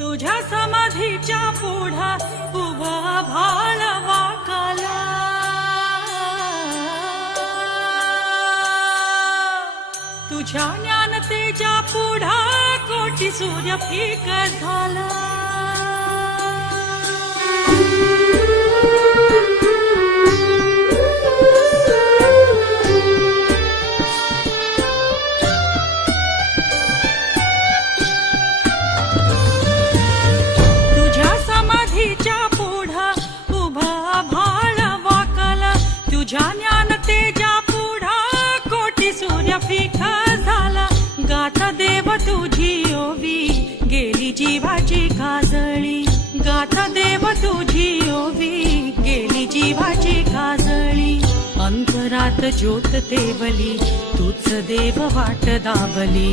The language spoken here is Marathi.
तुझ्या समाधीच्या पुढा उभा भाळ वाकाला, तुझ्या ज्ञानतेच्या पुढा कोटी सूर्य फिक झाला. तुझ्या ज्ञानतेच्या पुढा कोटी सूर्य फिका झाला. गाथा देव तुझी ओवी गेली जीवाची काजळी, गाथा देव तुझी ओवी गेली जीवाची काजळी. अंतरात ज्योत तेवली तूच देव वाट दाबली.